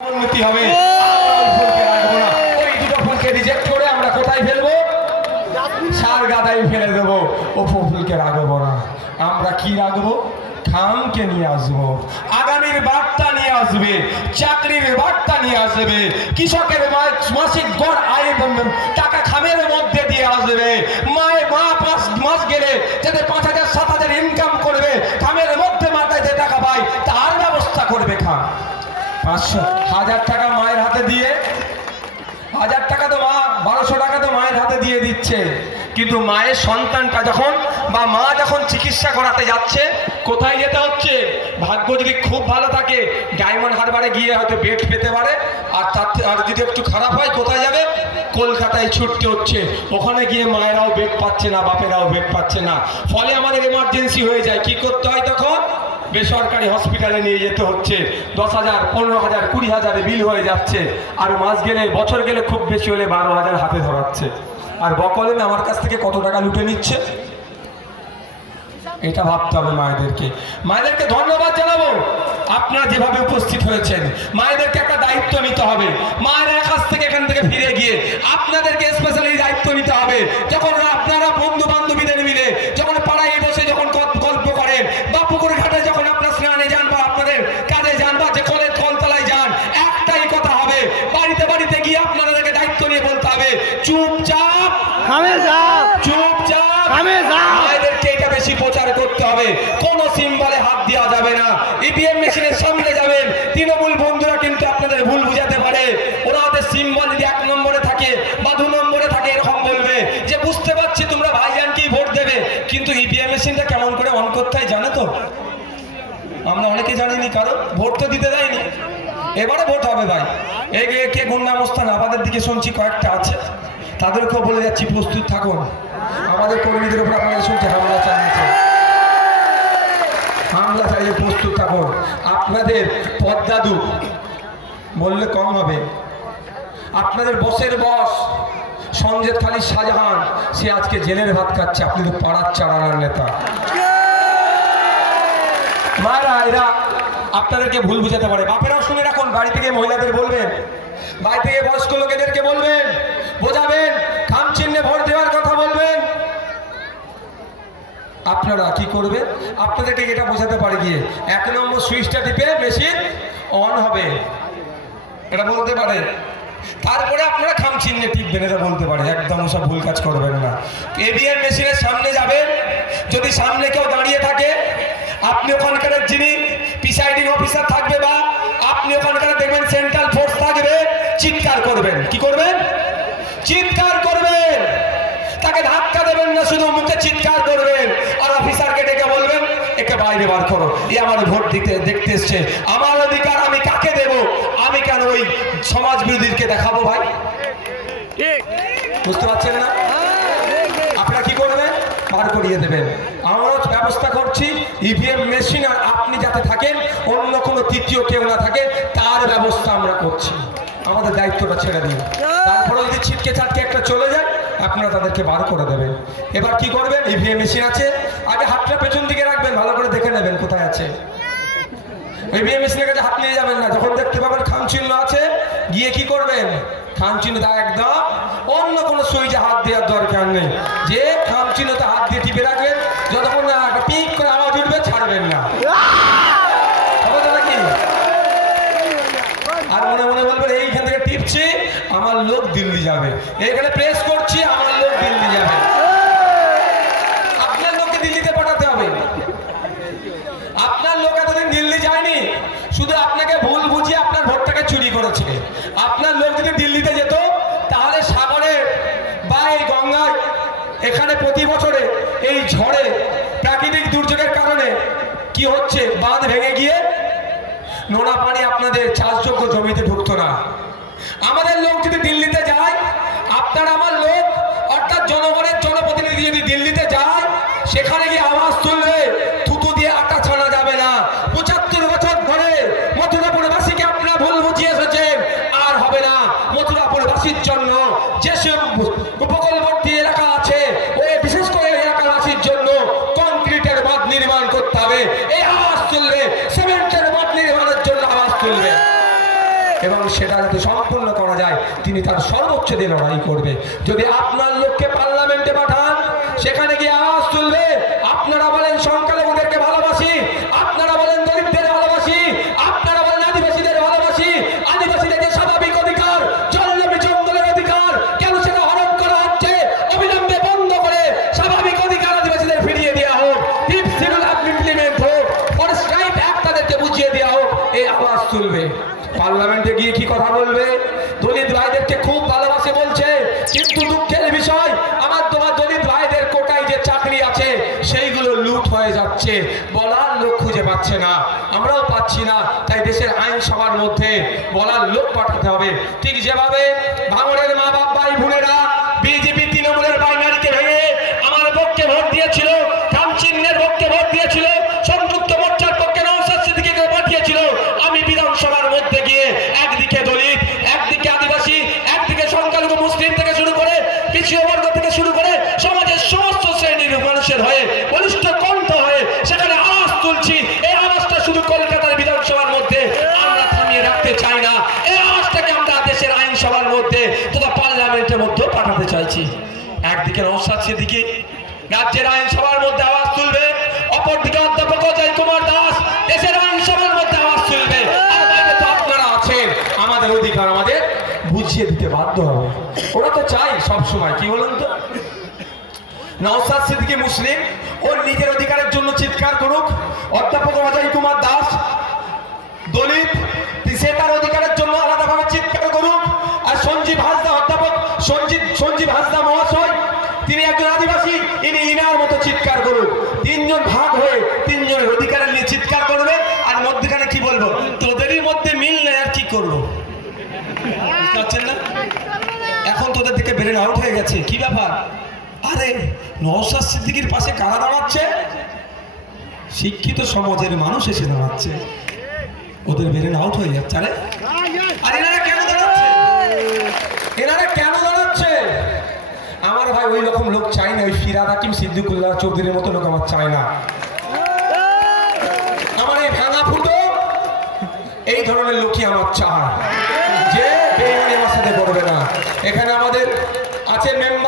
উন্নতি হবে। ফুলকে রাখবো না, ওই দুটো ফুলকে রিজেক্ট করে আমরা কোথায় ফেলবো? সার গাদাই ফেলে দেবো। ও ফুলকে রাখবো না, আমরা কি রাখবো? খামকে নিয়ে আসবো, আগামীর বার্তা নিয়ে আসবে, চাকরির বার্তা নিয়ে আসবে, কৃষকের মাসিক গড় আয় টাকা খামের মধ্যে দিয়ে আসবে। মায়ের মা 5 মাস গেলে যাতে 5,000-7,000 ইনকাম করবে, খামের মধ্যে মাথায় যে টাকা পায় তার ব্যবস্থা করবে খাম। 500-1000 টাকা মায়ের হাতে দিয়ে, 1000 টাকা তো মা, 1200 টাকা তো মায়ের হাতে দিয়ে দিচ্ছে, কিন্তু মায়ের সন্তানটা যখন বা মা যখন চিকিৎসা করাতে যাচ্ছে কোথায় যেতে হচ্ছে? ভাগ্য যদি খুব ভালো থাকে ডায়মন্ড হারবারে গিয়ে হয়তো বেড পেতে পারে, আর যদি একটু খারাপ হয় কোথায় যাবে? কলকাতায় ছুটতে হচ্ছে। ওখানে গিয়ে মায়েরাও বেড পাচ্ছে না, বাপেরাও বেড পাচ্ছে না, ফলে আমাদের এমার্জেন্সি হয়ে যায়। কি করতে হয় তখন? বেসরকারি হসপিটালে নিয়ে যেতে হচ্ছে। 10,000, 15,000, 20,000 বিল হয়ে যাচ্ছে। আর মাস গেলে, বছর গেলে খুব বেশি হলে 12,000 হাতে ধরাচ্ছে। আর বকলেমে আমার কাছ থেকে কত টাকা লুটে নিচ্ছে, এটা ভাবতে হবে মায়েদেরকে। মায়েদেরকে ধন্যবাদ জানাবো, আপনারা যেভাবে উপস্থিত হয়েছেন। মায়েদেরকে একটা দায়িত্ব নিতে হবে। মায়ের কাছ থেকে এখান থেকে ফিরে গিয়ে আপনাদেরকে স্পেশালি দায়িত্ব নিতে হবে। যখন আপনারা বন্ধু বান্ধবীদের মিলে যখন পাড়ায় বসে যখন গল্প করেন, বা পুকুর ঘাটে যখন আপনারা স্নানে যান, বা আপনাদের কাজে যান, বা যে কলতলায় যান, একটাই কথা হবে, বাড়িতে বাড়িতে গিয়ে আপনাদেরকে দায়িত্ব নিয়ে বলতে হবে, চুপচাপ চুপচাপ মায়েদেরকে এটা বেশি প্রচার করতে হবে। কোন সিম্বলে হাত দেওয়া যাবে না। ইভিএম মেশিনের সামনে যাবেন, তৃণমূল বন্ধুরা কিন্তু আপনাদের ভুল বুঝাতে পারে। ওনাদের সিম্বল যদি 1 নম্বরে থাকে বা 2 নম্বরে থাকে, এরকম বলবে যে বুঝতে পারছি তোমরা ভাইজানকেই ভোট দেবে, কিন্তু ইভিএম মেশিনটা কেমন করে অন করতে হয় জানো তো? আমরা অনেকে জানিনি, কারণ ভোট তো দিতে দেয়নি। এবারে ভোট হবে ভাই। এই কে গুন্ডামস্তান আমাদের দিকে শুনছি কয়েকটা আছে, তাদেরকেও বলে যাচ্ছি প্রস্তুত থাকুন। আমাদের কর্মীদের উপর আপনারা শুনছি হামলা চালিয়ে প্রস্তুত থাকুন। আপনাদের পদ্মাদু বললে কম হবে। আপনাদের বসের বস সঞ্জেত খালি শাহজাহান, সে আজকে জেলের ভাত খাচ্ছে। আপনি তো পাড়ার চালানোর নেতা। মায়েরা এরা আপনাদেরকে ভুল বুঝাতে পারে। বাপেরাও শুনে রাখুন, বাড়ি থেকে মহিলাদের বলবেন, বাড়ি থেকে বয়স্ক লোকেদেরকে বলবেন, বোঝাবেন, খাম চিহ্নে ভোট দেওয়ার কথা বলবেন। আপনারা কি করবেন? আপনাদেরকে এটা বোঝাতে পারে গিয়ে 1 নম্বর সুইচটা টিপে মেশিন অন হবে, এটা বলতে পারে। তারপরে আপনারা খাম চিহ্নে টিপবেন, এটা বলতে পারে। একদম সব ভুল কাজ করবেন না। এবিএম মেশিনের সামনে যাবেন, যদি সামনে কেউ দাঁড়িয়ে থাকে, আপনি ওখানকার যিনি প্রিসাইডিং অফিসার থাকবে, বা আপনি ওখানকার দেখবেন সেন্ট্রাল ফোর্স থাকবে, চিৎকার করবেন। কি করবেন? চিৎকার করবেন। তাকে ধাক্কা দেবেন না, শুধু মুখে চিৎকার করবেন। আর অফিসারকে ডেকে বলবেন, একে বাইরে বার করো, এ আমার ভোট দেখতে এসছে, আমার অধিকার আমি কাকে দেব? আমি কেন ওই সমাজ বিরোধীকে দেখাবো? ভাই বুঝতে পারছেন না? আপনারা কি করবেন? বার করিয়ে দেবেন। আমরা ব্যবস্থা করছি ইভিএম মেশিন আর আপনি যাতে থাকেন, অন্য কোনো তৃতীয় কেউ না থাকে, তার ব্যবস্থা আমরা করছি। আমাদের দায়িত্বটা ছেড়ে দিন। তারপরে যদি ছিটকে ছাটকে একটা চলে যায়, আপনারা তাদেরকে বার করে দেবেন। এবার কি করবেন? ইভিএম মেশিন আছে, আগে হাতটা পেছন দিকে রাখবেন, ভালো করে দেখে নেবেন কোথায় আছে। ইভিএম মেশিনের কাছে হাত নিয়ে যাবেন না। যখন দেখতে পাবেন খাম চিহ্ন আছে, গিয়ে কি করবেন? খাম চিহ্নটা একদম, অন্য কোনো সুইচে হাত দেওয়ার দরকার নেই। যে খাম চিহ্নতে হাত দিয়ে টিপে রাখবেন, যতক্ষণ না একটা পিক করে আওয়াজ উঠবে ছাড়বেন না। নাকি? আর মনে মনে বলবেন, এইখান থেকে টিপছি আমার লোক দিল্লি যাবে, এইখানে প্রেস করছি আমার লোক দিল্লি যাবে। আপনার লোককে দিল্লিতে পাঠাতে হবে। আপনার লোক এতদিন দিল্লি যায়নি, শুধু আপনাকে ভুল বুঝিয়ে আপনার ভোটটাকে চুরি করেছে। আপনার লোক যদি দিল্লিতে যেত, তাহলে সাগরে বা এই গঙ্গায়, এখানে প্রতি বছরে এই ঝড়ে প্রাকৃতিক দুর্যোগের কারণে কি হচ্ছে, বাঁধ ভেঙে গিয়ে নোনা পানি আপনাদের চাষযোগ্য জমিতে ঢুকতো না। আমাদের লোক যদি দিল্লিতে যায়, আপনার আমার লোক অর্থাৎ জনগণের জনপ্রতিনিধি যদি দিল্লিতে যায়, সেখানে গিয়ে আওয়াজ তুলবে, থুতু দিয়ে আটা ছানা যাবে না। 75 বছর ধরে মথুরাপুরবাসীকে আপনারা ভুল বুঝিয়ে এসেছেন, আর হবে না। মথুরাপুরবাসীর জন্য যেসব উপকূলবর্তী এলাকা আছে, ওই বিশেষ করে এলাকাবাসীর জন্য কংক্রিটের বাঁধ নির্মাণ করতে হবে। এই আওয়াজ তুলবে, সিমেন্টের বাঁধ নির্মাণের জন্য আওয়াজ তুলবে। এবং এবং সেটা যাতে সম্পূর্ণ করা যায় তিনি তার সর্বোচ্চ দিয়ে লড়াই করবে। যদি আপনার লোককে পার্লামেন্টে পাঠান, সেখানে গিয়ে আওয়াজ তুলবে, আপনারা বলেন সংখ্যালঘুদেরকে ভালোবাসি, আপনারা বলেন দলিতদের ভালোবাসি, আপনারা বলেন আদিবাসীদের ভালোবাসি, আদিবাসীদের যে স্বাভাবিক অধিকার, জলজমি জঙ্গলের অধিকার, কেন সেটা হরণ করা হচ্ছে? অবিলম্বে বন্ধ করে স্বাভাবিক অধিকার আদিবাসীদের ফিরিয়ে দেওয়া হোক, ফিফথ শিডিউল ইমপ্লিমেন্ট হোক, ফরেস্ট রাইট অ্যাক্ট তাদেরকে বুঝিয়ে দেওয়া হোক। এই আওয়াজ তুলবে। পার্লামেন্টে গিয়ে কি কথা বলবে? দলিত ভাইদেরকে খুব ভালোবাসে বলছে, কিন্তু দুঃখের বিষয় আমার তোমার দলিত ভাইদের কোটায় যে চাকরি আছে সেইগুলো লুট হয়ে যাচ্ছে, বলার লোক খুঁজে পাচ্ছে না, আমরাও পাচ্ছি না। তাই দেশের আইনসভার মধ্যে বলার লোক পাঠাতে হবে। ঠিক যেভাবে ভাঙড়ের মা বাপ ভাই বোনেরা বিজেপি তৃণমূলের বাইনারিকে ভেঙে আমার পক্ষে ভোট দিয়েছিল, কামচিহ্নের পক্ষে ভোট দিয়েছিল, সংযুক্ত মোর্চার পক্ষে নওশাদ সিদ্দিকীকে পাঠিয়েছিল, আমি বিধানসভার মধ্যে গিয়ে একদিকে দলিত, একদিকে আদিবাসী, একদিকে সংখ্যালঘু মুসলিম থেকে শুরু করে পিছিয়ে বর্গ থেকে শুরু করে সমাজের সমস্ত শ্রেণীর মানুষের হয়ে বলিষ্ঠ কণ্ঠ হয়ে সেখানে আওয়াজ তুলছি। এই আওয়াজটা শুধু কলকাতার বিধানসভার মধ্যে আমরা থামিয়ে রাখতে চাই না, এই আওয়াজটাকে আমরা দেশের আইনসভার মধ্যে তথা পার্লামেন্টের মধ্যে পাঠাতে চাইছি। একদিকে নওশাদ সিদ্দিকী রাজ্যের আইনসভার মধ্যে আওয়াজ তুলবে, অপরদিকে অধ্যাপক অজয় কুমার দাস দেশের আইনসভার মধ্যে আওয়াজ তুলবে। আর বাইরে তো আপনারা আছেন, আমাদের অধিকার আমাদের বুঝিয়ে দিতে বাধ্য হবে। ওরা তো চাই সবসময়, কি বলুন তো, নওশাদ সিদ্দিকী মুসলিম, ওর নিজের অধিকারের জন্য চিৎকার করুক, অধ্যাপক অজয় কুমার দাস দলিত, সে তার অধিকারের জন্য আলাদাভাবে চিৎকার করুক। আর সঞ্জীব হাসদা, অধ্যাপক সঞ্জীব হাসদা মহাশয়, তিনি একজন আদিবাসী, ইনি ইনার মতো চিৎকার করুক। তিনজন ভাগ হয়ে তিনজনের অধিকারের নিয়ে চিৎকার করবে। আর মধ্যখানে কি বলবো, তোদেরই মধ্যে মিল নেই, আর কি করবো, বুঝতে পারছেন না? এখন তোদের দিকে ব্রেন আউট হয়ে গেছে, কি ব্যাপার? আরে নওশাদ সিদ্দিকীর পাশে কারা দাঁড়াচ্ছে? শিক্ষিত সমাজের মানুষ এসে দাঁড়াচ্ছে, ওদের ব্রেন আউট হয়ে যাচ্ছে। আরে আর এনারা কেন দাঁড়াচ্ছে? এনারা কেন দাঁড়াচ্ছে? আমার ভাই ওই রকম লোক চাই না, ওই ফিরাদ হাকিম সিদ্দিকুল্লাহ চৌধুরীর মতো লোক আমার চাই না। আমার এই ভাঙা ফুটো এই ধরনের লোকই আমার চায়, যে বেইমানি আমার সাথে করবে না। এখানে আমাদের আছে মেম্বার